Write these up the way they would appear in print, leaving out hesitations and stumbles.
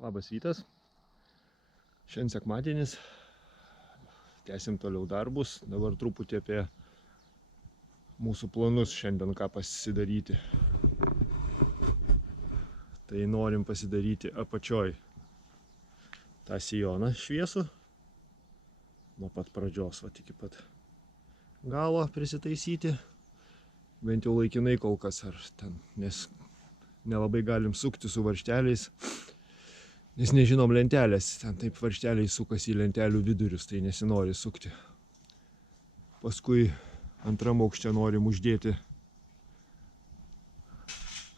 Labas rytas. Šiandien sekmadienis. Tęsim toliau darbus. Dabar truputį apie mūsų planus šiandien ką pasidaryti. Tai norim pasidaryti apačioj tą sijoną šviesų. Nuo pat pradžios, iki pat galo prisitaisyti. Bent jau laikinai kol kas, nes nelabai galim sukti su varžteliais. Nes nežinom lentelės, ten taip varžteliai sukasi į lentelių vidurius, tai nesinori sukti. Paskui antram aukšte norim uždėti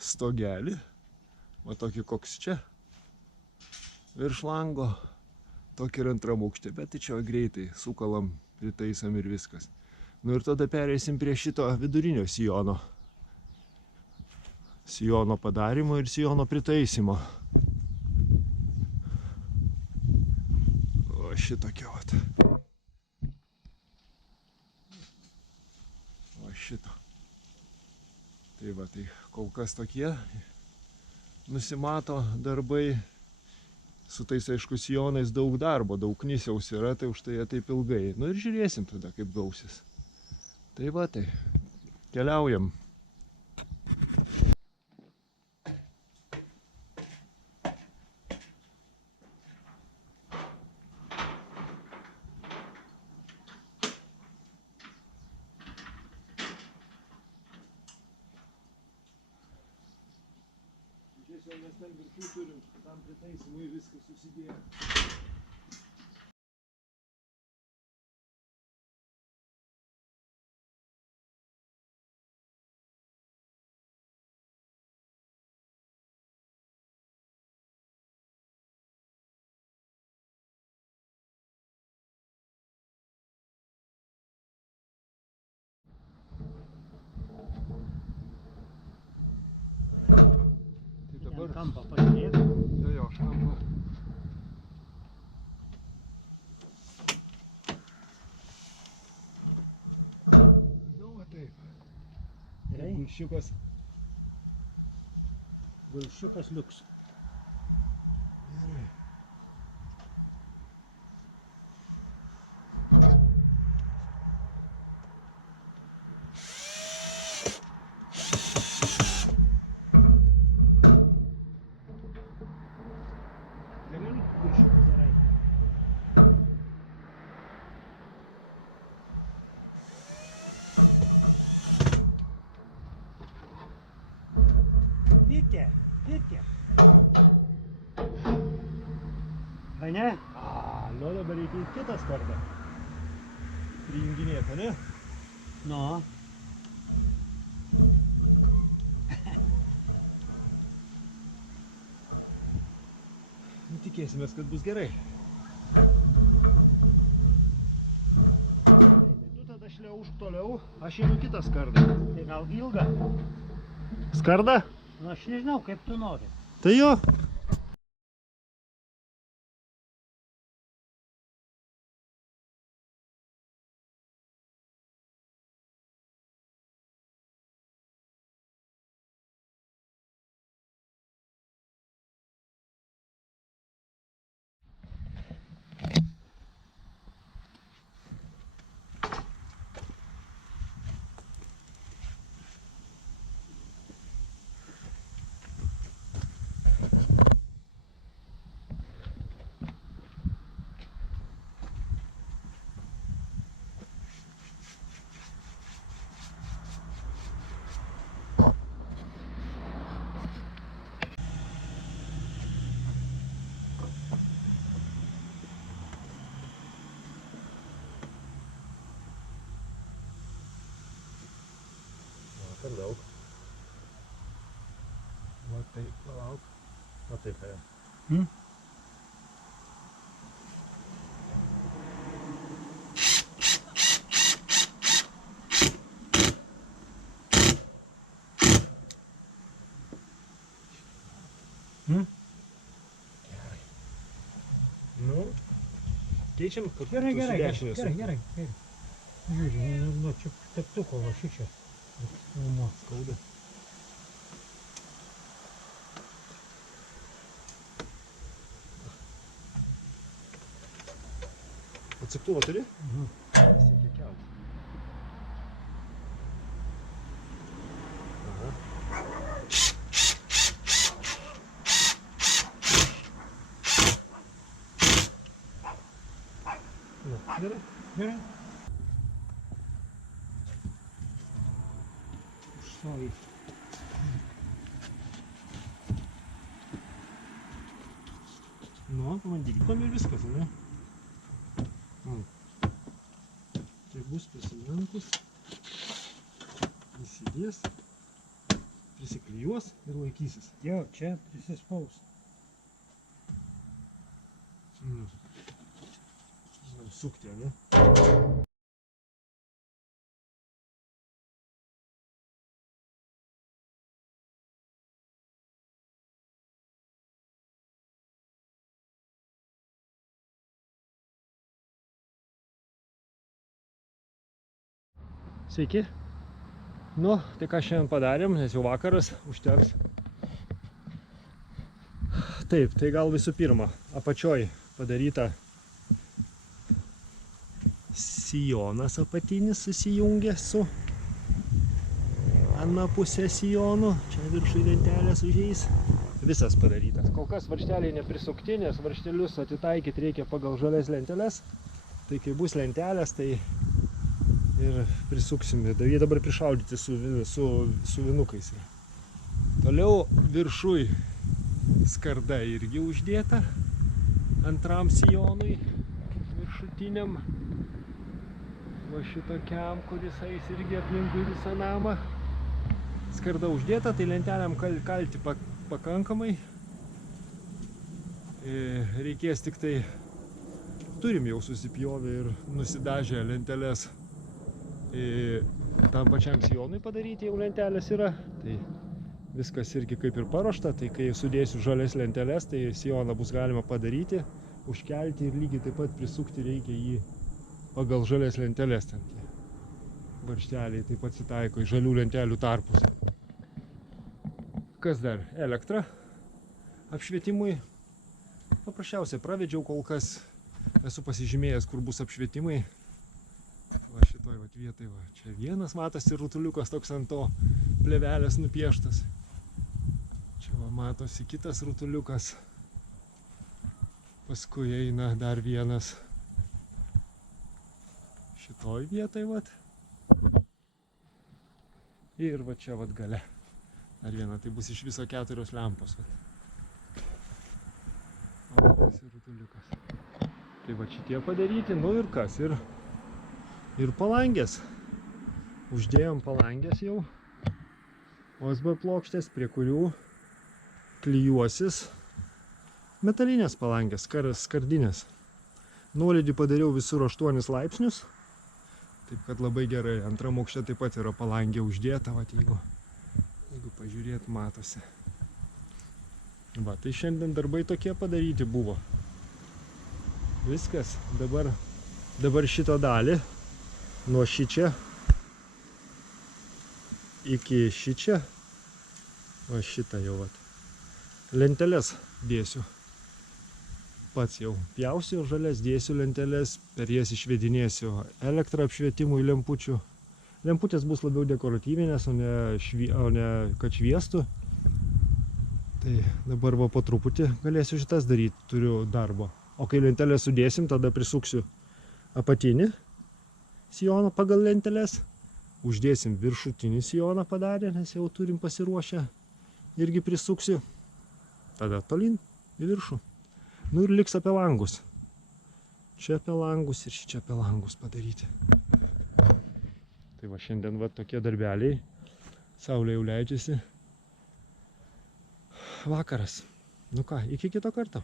stogelį, va tokį koks čia, virš lango, tokį ir antram aukšte, bet tai čia greitai sukalam, pritaisom ir viskas. Nu ir tada pereisim prie šito vidurinio sijono padarimo ir sijono pritaisimo. Šitokio vat. O šito. Tai va, tai kol kas tokie nusimato darbai. Su tais aišku sijonais daug darbo, daug knisiaus yra, tai už tai jie taip ilgai. Nu ir žiūrėsim tada, kaip gausis. Tai va, tai keliaujam. Mes ten viršų turim, tam pritaisimui viskas susidėjo. Kampą pasidėti. Jo, aš kampą. Nu, va taip. Gerai. Gulšiukas. Gulšiukas liuks. Gerai. Pitė. Vai ne? Nu dabar reikia į kitą skardą. Prijunginėti, ne? Nu. Tikėsimės, kad bus gerai. Tu tada šliaužk toliau, aš einu kitą skardą. Tai gal ilga? Skardą? Nu, aš nežinau, kaip tu nori. Tai jo. Per daug. Va taip, palauk. Va taip, Gerai. Nu, keičiam kartu Gerai. su dešinės. Gerai. Žiūrė, nuo čia teptuko va šičia. Skauda. Atsuktuvą turi? Reikia kelt. Aha. Gerai. Gerai. Užstoji. Nu, pabandyk. Tam ir viskas, ne? Tai bus prisilenkus, įsidės, prisiklijuos ir laikysis. Jo, čia prisispaus. Sukti, ne? Sveiki. Nu, tai ką šiandien padarėm, nes jau vakaras, užteks. Taip, tai gal visų pirma, apačioj padaryta sijonas apatinis susijungia su ana pusė sijonų. Čia viršui lentelės užeis. Visas padarytas. Kol kas varžteliai neprisukti, nes varžtelius atitaikyti reikia pagal žalias lenteles. Tai kai bus lentelės, tai ir prisuksim. Jie dabar prišaudyti su vinukais. Toliau viršui skarda irgi uždėta antram sijonui viršutiniam. Va šitokiam, kuris eis irgi aplinkui visą namą. Skarda uždėta, tai lentelėm kalti pakankamai. Reikės tik tai, turim jau susipjovę ir nusidažę lenteles. Tam pačiam sijonui padaryti jau lentelės yra. Tai viskas irgi kaip ir paruošta. Tai kai sudėsiu žalias lenteles, tai sijoną bus galima padaryti, užkelti ir lygiai taip pat prisukti reikia jį pagal žalias lenteles. Ten tie varžteliai taip pat pasitaiko į žalių lentelių tarpus. Kas dar? Elektra apšvietimui. Paprasčiausiai pravedžiau kol kas. Esu pasižymėjęs, kur bus apšvietimai. Va šitoj vat vietai va. Čia vienas matosi rutuliukas toks ant to plėvelės nupieštas. Čia va matosi kitas rutuliukas. Paskui eina dar vienas. Šitoj vietai vat. Ir va čia vat gale. Dar viena, tai bus iš viso 4 lempos. Vat. O matosi rutuliukas. Tai va šitie padaryti, nu ir kas, ir palangės. Uždėjom palangės jau. OSB plokštės, prie kurių klijuosis metalinės palangės, skardinės. Nuolydį padariau visur 8 laipsnius. Taip kad labai gerai. Antram aukšte taip pat yra palangė uždėta, vat, jeigu pažiūrėt, matosi. Va, tai šiandien darbai tokie padaryti buvo. Viskas. Dabar šitą dalį nuo šičia iki šičia, o šitą jau vat, lenteles dėsiu. Pats jau pjausiu žalias, dėsiu lenteles, per jas išvedinėsiu elektrą apšvietimui lempučių. Lemputės bus labiau dekoratyvinės, o ne kad šviestų. Tai dabar va po truputį galėsiu šitas daryti, turiu darbo. O kai lentelę sudėsim, tada prisuksiu apatinį sijoną pagal lenteles. Uždėsim viršutinį sijoną padarę, nes jau turim pasiruošę. Irgi prisuksiu. Tada tolyn į viršų. Nu ir liks apie langus. Čia apie langus ir čia apie langus padaryti. Tai va šiandien va tokie darbeliai. Saulė jau leidžiasi. Vakaras. Nu ką, iki kito karto.